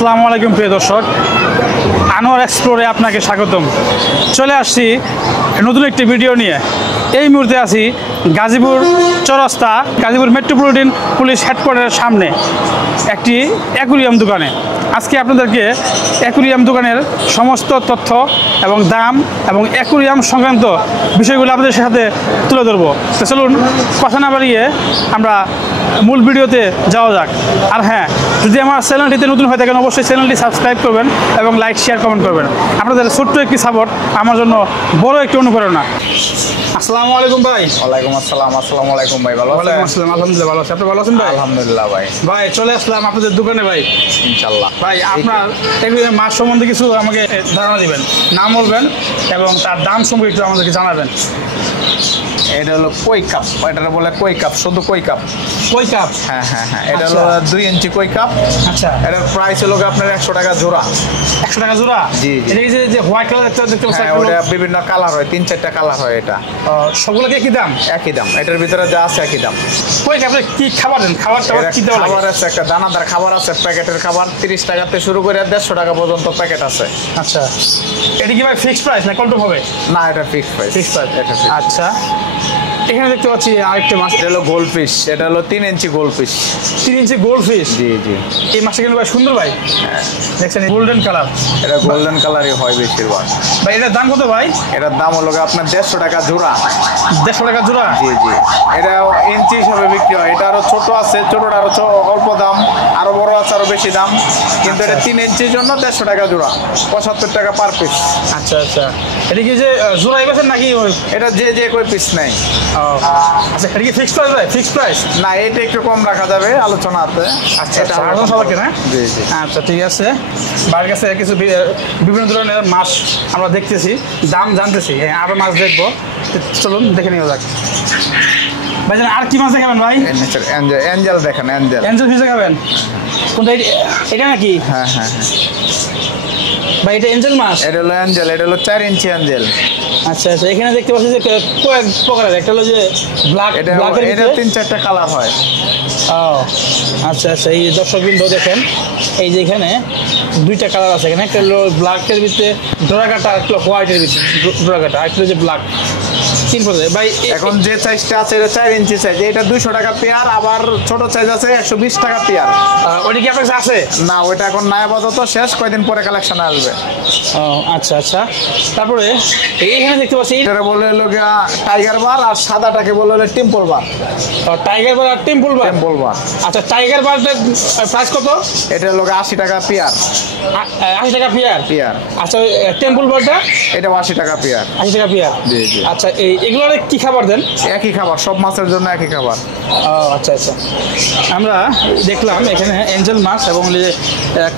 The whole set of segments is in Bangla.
আসসালামু আলাইকুম প্রিয় দর্শক, আনোয়ার এক্সপ্লোরে আপনাকে স্বাগতম। চলে আসছি নতুন একটি ভিডিও নিয়ে। এই মুহূর্তে আছি গাজীপুর চৌরাস্তা, গাজীপুর মেট্রোপলিটন পুলিশ হেডকোয়ার্টারের সামনে একটি অ্যাকুরিয়াম দোকানে। আজকে আপনাদেরকে অ্যাকুরিয়াম দোকানের সমস্ত তথ্য এবং দাম এবং অ্যাকুরিয়াম সংক্রান্ত বিষয়গুলো আপনাদের সাথে তুলে ধরবো। তো চলুন কথা না বাড়িয়ে আমরা মূল ভিডিওতে যাওয়া যাক। আর হ্যাঁ, যদি আমার চ্যানেলটিতে নতুন হয়ে থাকেন অবশ্যই চ্যানেলটি সাবস্ক্রাইব করবেন এবং লাইক শেয়ার কমেন্ট করবেন। আপনাদের ছোট্ট একটি সাপোর্ট আমার জন্য বড় একটি অনুপ্রেরণা। আসসালামু আলাইকুম ভাই। ওয়ালাইকুম আসসালাম। আসসালামু আলাইকুম ভাই, ভালো আছেন? ওয়ালাইকুম আসসালাম, আলহামদুলিল্লাহ ভালো আছি। আপনি ভালো আছেন ভাই? আলহামদুলিল্লাহ ভাই। ভাই চলে আসলাম আপনাদের দোকানে ভাই, ইনশাআল্লাহ। ভাই আপনার অ্যাকুরিয়াম মাছ সম্বন্ধে কিছু আমাকে ধারণা দিবেন, নাম বলবেন এবং তার দাম সম্পর্কে একটু আমাদেরকে জানাবেন। এটা হলো কই কাপ, এটা বলে কই কাপ, শুধু কই কাপ। কই কাপ? হ্যাঁ হ্যাঁ হ্যাঁ, এটা হলো 2 ইঞ্চি কই কাপ। আচ্ছা, এটার প্রাইস হলো আপনার 100 টাকা জোড়া। 100 টাকা জোড়া? জি জি। এটা এই যে হোয়াইট কালার দেখতে পাচ্ছেন, হ্যাঁ, ওটা বিভিন্ন কালার হয়, 3-4টা কালার হয়। এটা সবগুলো কি একই দাম? একই দাম, এটার ভিতরে যা আছে একই দাম। কই কাপে কি খাবার দেন? খাবার কি দেওয়া লাগে? খাবার আছে, একটা দানাদার খাবার আছে, প্যাকেটের খাবার 30 টাকাতে শুরু করে 150 টাকা পর্যন্ত প্যাকেট আছে। আচ্ছা, এটা কি ভাই ফিক্সড প্রাইস না কন্ট্রোল হবে? না, এটা ফিক্সড প্রাইস। Fixed price. এটা fixed। আচ্ছা, এখানে দেখতে পাচ্ছি আরেকটা মাছ। এটা হলো গোল্ড ফিশ, এটা হলো 3 ইঞ্চি গোল্ড ফিশ। 3 ইঞ্চি গোল্ড ফিশ? জি জি। এই মাছটা কিন্তু ভাই সুন্দর ভাই, দেখছেন গোল্ডেন কালার। এটা গোল্ডেন কালারই হয় বেশিরভাগ। ভাই এটার দাম কত ভাই? এটার দাম হলো আপনার 150 টাকা জোড়া। 150 টাকা জোড়া? জি জি। এটা ইঞ্চি হিসাবে বিক্রি হয়, এটা আরো ছোট আছে, ছোটটা আরো অল্প দাম, আরো বড় আছে আরো বেশি দাম, কিন্তু এটা 3 ইঞ্চির জন্য 150 টাকা জোড়া, 75 টাকা পার পিস। আচ্ছা আচ্ছা, এটা কি যে জোড়াই বেছেন নাকি? এটা যে যে কই পিস নেই। আচ্ছা, এটা কি ফিক্সড প্রাইস ভাই? ফিক্সড প্রাইস না, এটা একটু কম রাখা যাবে আলোচনা আছে। আচ্ছা আচ্ছা, আলোচনা সবাইকে না? জি জি। আচ্ছা ঠিক আছে। বাড়ির কাছে কিছু বিভিন্ন ধরনের মাছ আমরা দেখতেছি, দাম জানতেছি, আরো মাছ দেখবো। চলুন দেখে নিয়ে যাক। ভাই আর কি মাছ দেখাবেন ভাই? অ্যাঞ্জেল দেখেন, অ্যাঞ্জেল। অ্যাঞ্জেল ফিশ দেখাবেন? কোনটা এটা নাকি? হ্যাঁ হ্যাঁ হ্যাঁ ভাই এটা অ্যাঞ্জেল মাছ? এটা হলো অ্যাঞ্জেল, এটা হলো 4 ইঞ্চি অ্যাঞ্জেল। আচ্ছা আচ্ছা, এখানে দেখতে পাচ্ছি যে কয়েক প্রকারের, একটা হলো যে ব্ল্যাক, এটা 3-4টা কালার হয়। ও আচ্ছা আচ্ছা, এই দর্শকবৃন্দ দেখেন, এই যে এখানে 2টা কালার আছে। এখানে একটা হলো ব্ল্যাকের ভিতরে ডোরাকাটা, একটা হোয়াইটের ভিতরে ডোরাকাটা, আর একটা যে ব্ল্যাক। 3 প্রকার ভাই। এখন যে সাইজটা আছে এটা 4 ইঞ্চি সাইজ, এটা 200 টাকা পেয়ার। আবার ছোট সাইজ আছে 120 টাকা পেয়ার। ওইটা কি আপনার কাছে আছে? না, ওইটা এখন নাই আপাতত, শেষ, কয়দিন পরে কালেকশন আসবে। ও আচ্ছা আচ্ছা। তারপরে এইখানে দেখতে পাচ্ছি এটা বলে হলো টাইগার বার, আর সাদাটাকে বলে হলো টেম্পল বার। টাইগার বার আর টেম্পল বার? টেম্পল বার। আচ্ছা, টাইগার বারটার প্রাইস কত? এটা হলো 80 টাকা পেয়ার। 80 টাকা পেয়ার? পেয়ার। আচ্ছা, টেম্পল বারটা? এটা 80 টাকা পেয়ার। 80 টাকা পেয়ার? জি জি। আচ্ছা, এগুলোর কি খাবার দেন? একই খাবার, সব মাছের জন্য একই খাবার। ও আচ্ছা আচ্ছা। আমরা দেখলাম এখানে অ্যাঞ্জেল মাছ এবং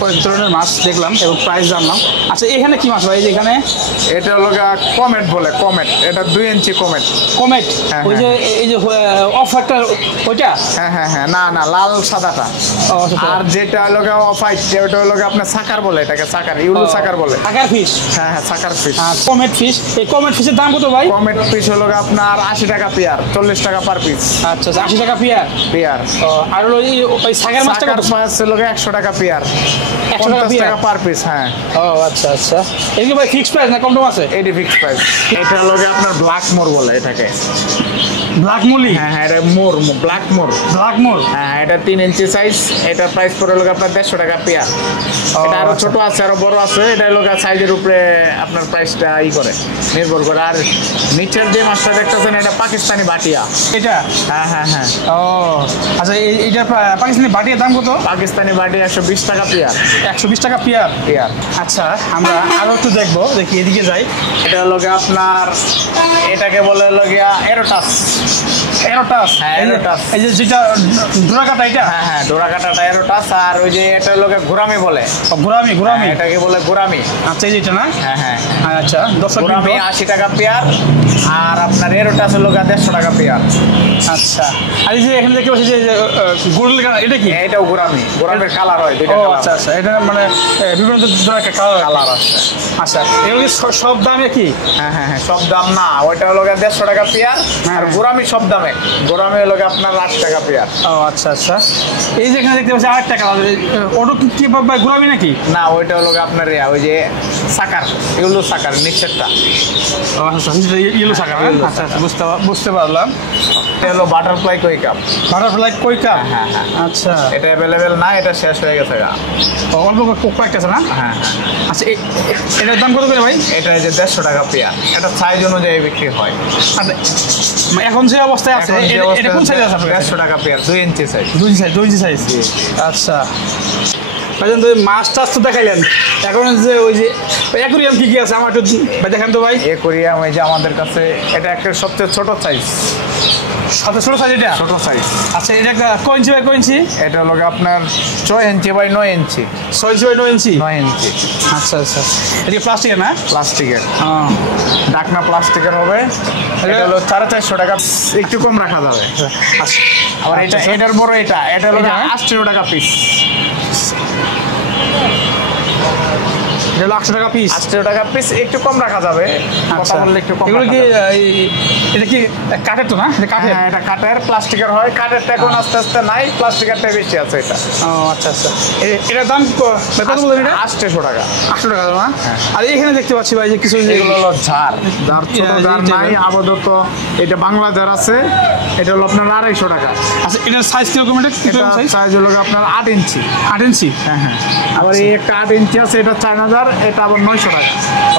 কয়েক ধরনের মাছ দেখলাম এবং প্রাইস জানলাম। আচ্ছা, এখানে কি মাছ ভাই? এখানে এটা হলো কমেট বলে, কমেট। এটা 2 ইঞ্চি কমেট। কমেট? হ্যাঁ, ওই যে এই যে অফ একটা ওইটা? হ্যাঁ হ্যাঁ হ্যাঁ, না না, লাল সাদাটা। আর যেটা হলো অফ হোয়াইট, ওটা হলো আপনার সাকার বলে, এটাকে সাকার, ইউলু সাকার বলে। সাকার ফিশ? হ্যাঁ হ্যাঁ, সাকার ফিশ। Comet fish. এই কমেট ফিশের দাম কত ভাই? কমেট ফিশ হলো আপনার 80 টাকা পেয়ার, 40 টাকা পার পিস। আচ্ছা, 80 টাকা পেয়ার? পেয়ার। আর ওই সাকার মাছটা কত? সাকার মাছ হলো 100 টাকা পেয়ার, 50 টাকা পার পিস। হ্যাঁ। ও আচ্ছা আচ্ছা, এগুলো ভাই ফিক্সড প্রাইস না কম টম আছে? এটি ফিক্সড প্রাইস। এটা হলো আপনার ব্ল্যাক মোর বলে এটাকে। ব্ল্যাক মুলি? হ্যাঁ হ্যাঁ, এটা মোর, ব্ল্যাক মোর। ব্ল্যাক মোর? হ্যাঁ, এটা 3 ইঞ্চি সাইজ। এটা প্রাইস পড়ে হলো আপনার 150 টাকা পেয়ার। এটা আরো ছোট আছে, আরো বড় আছে। এটা হলো সাইজের উপরে আপনার প্রাইসটা করে নির্ভর করে। আর নিচের যে মাছটা দেখতেছেন এটা পাকিস্তানি বাটিয়া। এটা? হ্যাঁ হ্যাঁ হ্যাঁ। ও আচ্ছা, এইটা পাকিস্তানি বাটিয়ার দাম কত? পাকিস্তানি বাটিয়া 120 টাকা পেয়ার। 120 টাকা পেয়ার? পেয়ার। আচ্ছা, আমরা আরো একটু দেখবো, দেখি এদিকে যাই। এটা হলো আপনার, এটাকে বলে হলো এরোটাস। এরোটাস? হ্যাঁ, এরোটাস। এই যে যেটা ডোরাকাটা, এটা? হ্যাঁ হ্যাঁ, ডোরাকাটাটা এরোটাস। আর ওই যে এটা হলো গোরামি বলে। গোরামি? গোরামি এটাকে বলে গোরামি। আচ্ছা, এই যেটা না? হ্যাঁ হ্যাঁ। আচ্ছা, গোরামি 80 টাকা পেয়ার। আর আপনার এরোটাস হলো 150 টাকা পেয়ার। আচ্ছা, আর এই যে এখানে দেখতে পাচ্ছি যে গোল্ড, এটা কি? এটাও গোরামি। গোরামের কালার হয় দুইটা। আচ্ছা আচ্ছা, এটা মানে বিভিন্ন ধরনের কালার আছে। আচ্ছা, এগুলো সব দামে কি? হ্যাঁ হ্যাঁ হ্যাঁ, সব দাম না। ওইটা হলো 150 টাকা পেয়ার, আর গোরামি সব দামে। গোরামে হলো আপনার 8 টাকা পেয়ার। ও আচ্ছা আচ্ছা। এই যে এখানে দেখতে পাচ্ছি আরেকটা কালার, ওটা কি ভাই গোলাপি নাকি? না, ওইটা হলো আপনার ওই যে সাকার, এগুলো সাকার নিচেরটা। ও আচ্ছা, ইয়েলো সাকার। আচ্ছা আচ্ছা, বুঝতে পারলাম। এটা হলো বাটারফ্লাই কই কাপ। বাটারফ্লাই কই কাপ? হ্যাঁ হ্যাঁ। আচ্ছা, এটা অ্যাভেলেবেল না, এটা শেষ হয়ে গেছে গা। অল্প কয়েকটা আছে না? হ্যাঁ। আচ্ছা, এটার দাম কত করে ভাই? এটা যে 150 টাকা পেয়ার, এটা সাইজ অনুযায়ী বিক্রি হয়। আচ্ছা, এখন যে অবস্থায় আছে এটা কোন সাইজ আছে? 150 টাকা পেয়ার, 2 ইঞ্চি সাইজ। 2 ইঞ্চি সাইজ। আচ্ছা ভাইজান, তো মাছ টাছ তো দেখাইলেন, এখন যে ওই যে অ্যাকুরিয়াম কি আছে আমার একটু দেখেন তো ভাই। অ্যাকুরিয়াম ওই যে আমাদের কাছে এটা একটা সবচেয়ে ছোট সাইজ। সবচেয়ে ছোট সাইজ এটা? ছোট সাইজ। আচ্ছা, এটা কয় ইঞ্চি বাই কয় ইঞ্চি? এটা হলো আপনার 6 inch by 9 inch. 6 inch by 9 ইঞ্চি? 9 ইঞ্চি। আচ্ছা আচ্ছা, এটা প্লাস্টিকের না? প্লাস্টিকের। হ্যাঁ, ঢাকনা প্লাস্টিকের হবে। এটা হলো 450 টাকা, একটু কম রাখা যাবে। আচ্ছা, আবার এটার বড় এটা হলো 800 টাকা পিস। এটা হলো 800 টাকা পিস। 800 টাকা পিস, একটু কম রাখা যাবে। কথা বললে একটু কম। এগুলো কি এটা কি কাঠের তো না? এটা কাঠের? হ্যাঁ, এটা কাঠের, প্লাস্টিকের হয়। কাঠেরটা এখন আস্তে আস্তে নাই, প্লাস্টিকেরটাই বেশি আছে এটা। ও আচ্ছা আচ্ছা। এটার দাম কত বলেন এটা? 800 টাকা। 800 টাকা না? আর এখানে দেখতে পাচ্ছি ভাই যে কিছু এগুলো হলো ঝাড়। ছোট ঝাড় নাই আপাতত, এটা বাংলা ঝাড় আছে। এটা হলো আপনার 250 টাকা। আচ্ছা, এটার সাইজ কিরকম? এটা সাইজ হলো আপনার 8 ইঞ্চি। 8 ইঞ্চি? হ্যাঁ। আবার এই একটা 8 ইঞ্চি আছে, এটা 4000, এটা আবার 900 টাকা।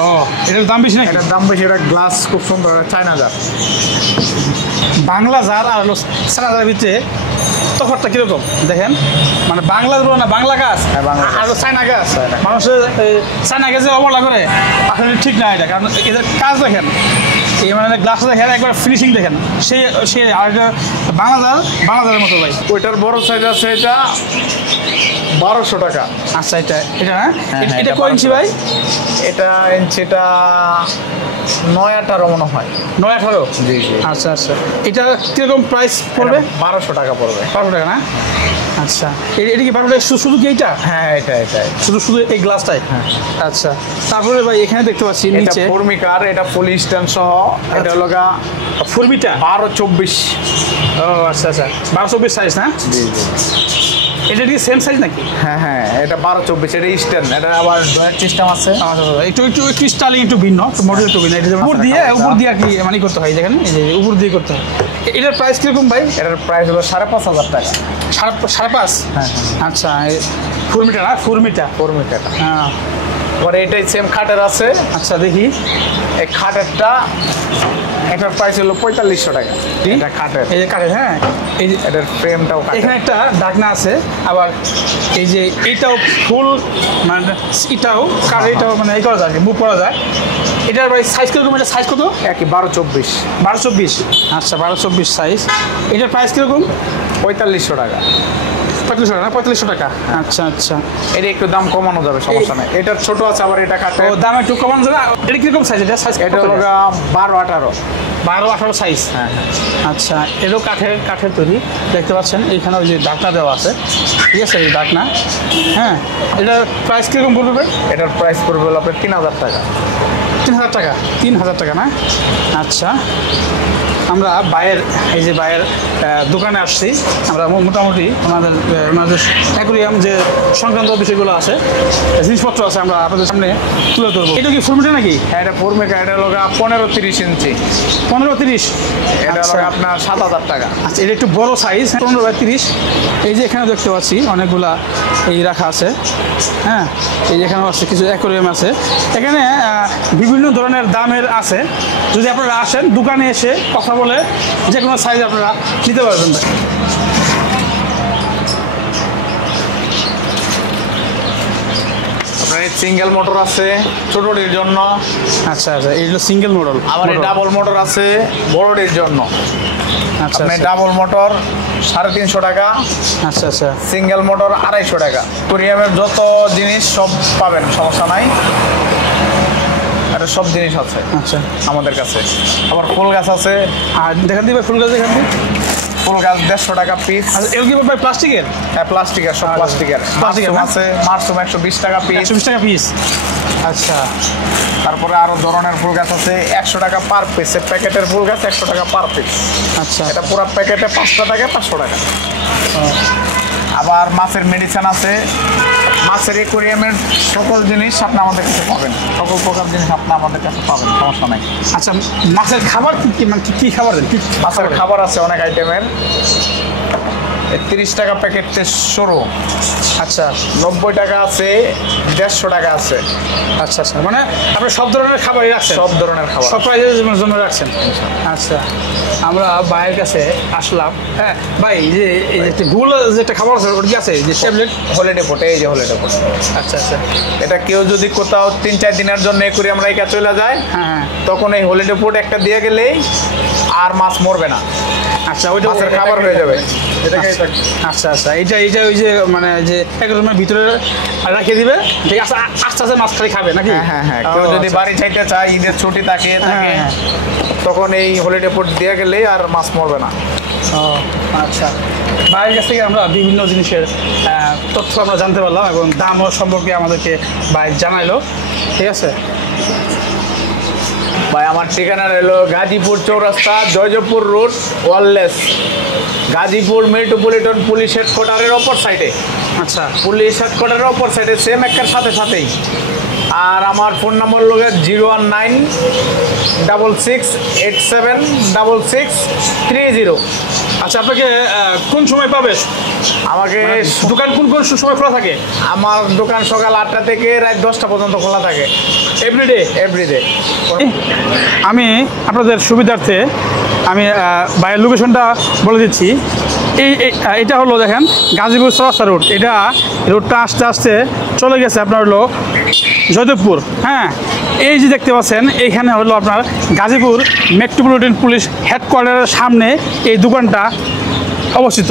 ও, এটার দাম বেশি নাকি? এটার দাম বেশি। এটা গ্লাস খুব সুন্দর, 4000। বাংলা জার আর হলো চায়নাজারের ভিতরে তফাৎটা কিরকম দেখেন? মানে বাংলা বলো না, বাংলা গাছ আর চায়না গাছ। মানুষের চায়না গাছে অবহেলা করে, আসলে ঠিক না এটা। কারণ এদের কাজ দেখেন, এই মানে গ্লাস দেখেন, একবার ফিনিশিং দেখেন, সে আর বাংলাদেশের মতো ভাই। ওইটার বড় সাইজ আছে, এটা 1200 টাকা। আচ্ছা, এটা না? হ্যাঁ, এটা কয় ইঞ্চি ভাই? এটা ইঞ্চিটা 9-18 মনে হয়। 9-18? জি। আচ্ছা আচ্ছা, এটা কিরকম প্রাইস পড়বে? 1200 টাকা পড়বে। 1200 টাকা না? আচ্ছা, এটা কি 1200 টাকা শুধু কি এইটা? হ্যাঁ, এটাই শুধু এই গ্লাসটাই? হ্যাঁ। আচ্ছা, তারপরে ভাই এখানে দেখতে পাচ্ছি নিচে ফর্মিকার, এটা ফুল স্ট্যান্ড সহ। এটা হলো ফুরবিটা 12-24। ও আচ্ছা আচ্ছা, 12-24 সাইজ না? জি। এটা কি সেম সাইজ নাকি? হ্যাঁ, এটা 12-24। এটা স্ট্যান্ড, এটা আবার ডয়ের সিস্টেম আছে। একটু স্টাইলিং একটু ভিন্ন, মডেল একটু ভিন্ন। এটা উপর দিয়ে আর কি মানে করতে হয়, দেখেন এই যে উপর দিয়ে করতে হয়। এটার প্রাইস কিরকম ভাই? এটার প্রাইস হলো 5,500 টাকা। 5.5? হ্যাঁ। আচ্ছা, ফুরমিটা না? ফুরমিটা। হ্যাঁ। পরে এটাই সেম খাটের আছে। আচ্ছা, দেখি এই খাটেরটা, এটার প্রাইস হলো 4500 টাকা। এটা খাটের। এই যে কাঠের। হ্যাঁ, এই যে এটার ফ্রেমটাও কাঠের। এখানে একটা ঢাকনা আছে, আবার এই যে এইটাও ফুল, মানে এটাও কাঠের, এটাও মানে এই করা যায়, মুভ করা যায়। এটার ভাই সাইজ কিরকম? এটা সাইজ কত? একই 12-24। 12-24? আচ্ছা, 12-24 সাইজ। এটার প্রাইস কিরকম? 4500 টাকা। 4500 টাকা না? 4500 টাকা। আচ্ছা আচ্ছা, এটা একটু দাম কমানো যাবে, সমস্যা নেই। এটার ছোট আছে, আবার এটা কাঠের। ও, দাম একটু কমানো যাবে। এটা কিরকম সাইজ? এটা সাইজ এটা হলো 12-18। 12-18 সাইজ? হ্যাঁ। আচ্ছা, এটাও কাঠের তৈরি, দেখতে পাচ্ছেন। এইখানে ওই যে ঢাকনা দেওয়া আছে, ঠিক আছে, এই ঢাকনা। হ্যাঁ, এটার প্রাইস কিরকম পড়বে? এটার প্রাইস পড়বে হলো আপনার 3000 টাকা। 3000 টাকা? 3000 টাকা না? আচ্ছা, আমরা এই যে বাইরের দোকানে আসছি। আমরা মোটামুটি ওনাদের অ্যাকুরিয়াম যে সংক্রান্ত বিষয়গুলো আছে, জিনিসপত্র আছে, আমরা আপনাদের সামনে তুলে ধরবো। এটা কি ফুরমিটা নাকি? হ্যাঁ, এটা ফর্মিকা। এটা হলো 15-30 ইঞ্চি। 15-30? এটা হলো আপনার 7000 টাকা। আচ্ছা, এটা একটু বড় সাইজ, 15-30। এই যে এখানে দেখতে পাচ্ছি অনেকগুলা এই রাখা আছে। হ্যাঁ, এই যে এখানেও আছে কিছু অ্যাকুরিয়াম আছে। এখানে বিভিন্ন ধরনের দামের আছে। যদি আপনারা আসেন, দোকানে এসে কথা বলে যে কোনো সাইজ আপনারা নিতে পারবেন। আপনার সিঙ্গেল মোটর আছে ছোটটির জন্য। আচ্ছা আচ্ছা, এইগুলো সিঙ্গেল মডেল। আবার ডাবল মোটর আছে বড়টির জন্য। আচ্ছা, আপনি ডাবল মোটর 350 টাকা। আচ্ছা আচ্ছা, সিঙ্গেল মোটর 250 টাকা। কোরিয়ামের যত জিনিস সব পাবেন, সমস্যা নাই। এটা সব জিনিস আছে আচ্ছা আমাদের কাছে। আবার ফুল গাছ আছে। আর দেখান দিবে ফুল গাছ, দেখান দিই। ফুল গাছ 150 টাকা পিস। আচ্ছা এগুলো কি ভাই প্লাস্টিকের? হ্যাঁ প্লাস্টিকের, সব প্লাস্টিকের। প্লাস্টিকের আছে মারসুম 120 টাকা পিস। 120 টাকা পিস। আচ্ছা তারপরে আরো ধরনের ফুল গাছ আছে 100 টাকা পার পিস। প্যাকেটের ফুল গাছ 100 টাকা পার পিস। আচ্ছা এটা পুরো প্যাকেটে 5টা থাকে 500 টাকা। আবার মাছের মেডিসিন আছে, মাছের অ্যাকোয়ারিয়ামের সকল জিনিস আপনি আমাদের কাছে পাবেন, সকল প্রকার জিনিস আপনি আমাদের কাছে পাবেন, সমস্যা নাই। আচ্ছা মাছের খাবার কি কি মানে কি খাবার দেন? মাছের খাবার আছে অনেক আইটেমের। 30 টাকা প্যাকেটে শুরু। আচ্ছা 90 টাকা আছে, 150 টাকা আছে। আচ্ছা আচ্ছা মানে আপনি সব ধরনের খাবারই রাখছেন? সব ধরনের খাবার, সব প্রাইজের জন্য রাখছেন। আচ্ছা আমরা ভাইয়ের কাছে আসলাম। হ্যাঁ ভাই যে এই যে গুল যেটা খাবার আছে ওটা কি আছে যে ট্যাবলেট? হলিডে পোটে, এই যে হলিডে পোট। আচ্ছা আচ্ছা এটা কেউ যদি কোথাও 3-4 দিনের জন্য করে আমরা একা চলে যায়, হ্যাঁ হ্যাঁ তখন এই হলিডে পোট একটা দিয়ে গেলেই আর মাছ মরবে না। আচ্ছা ওইটা মাছের খাবার হয়ে যাবে। আচ্ছা আচ্ছা এইটা এইটা ওই যে মানে যে একদমের ভিতরে রাখিয়ে দিবে, ঠিক আছে, আস্তে আস্তে মাছ খালি খাবে নাকি? হ্যাঁ হ্যাঁ হ্যাঁ, কেউ যদি আচ্ছা। বাড়ি চাইতে চায়, ঈদের ছুটি থাকে হ্যাঁ, হ্যাঁ। তখন এই হলিডে পোট দিয়ে গেলে আর মাছ মরবে না। ও আচ্ছা ভাইয়ের কাছ থেকে আমরা বিভিন্ন জিনিসের তথ্য আমরা জানতে পারলাম এবং দামও সম্পর্কে আমাদেরকে ভাই জানাইলো, ঠিক আছে। ভাই আমার ঠিকানা রইলো গাজীপুর চৌরাস্তা, জয়জপুর road, wireless, Gazipur metropolitan police হেডকোয়ার্টারের অপর সাইডে। আচ্ছা পুলিশ হেডকোয়ার্টারের অপর সাইডে, সেম একের সাথে সাথেই। আর আমার ফোন নাম্বার লোকে 01966876630। আচ্ছা আপনাকে কোন সময় পাবে? আমাকে দোকান কোন কোন সময় খোলা থাকে? আমার দোকান সকাল 8টা থেকে রাত 10টা পর্যন্ত খোলা থাকে, এভরিডে? এভরিডে। আমি আপনাদের সুবিধার্থে আমি বাইরের লোকেশনটা বলে দিচ্ছি। এটা হলো দেখেন গাজীপুর চৌরাস্তা রোড। এটা রোডটা আস্তে আস্তে চলে গেছে আপনার হলো জয়দেবপুর। হ্যাঁ এই যে দেখতে পাচ্ছেন এইখানে হলো আপনার গাজীপুর মেট্রোপলিটন পুলিশ হেডকোয়ার্টারের সামনে এই দোকানটা অবস্থিত।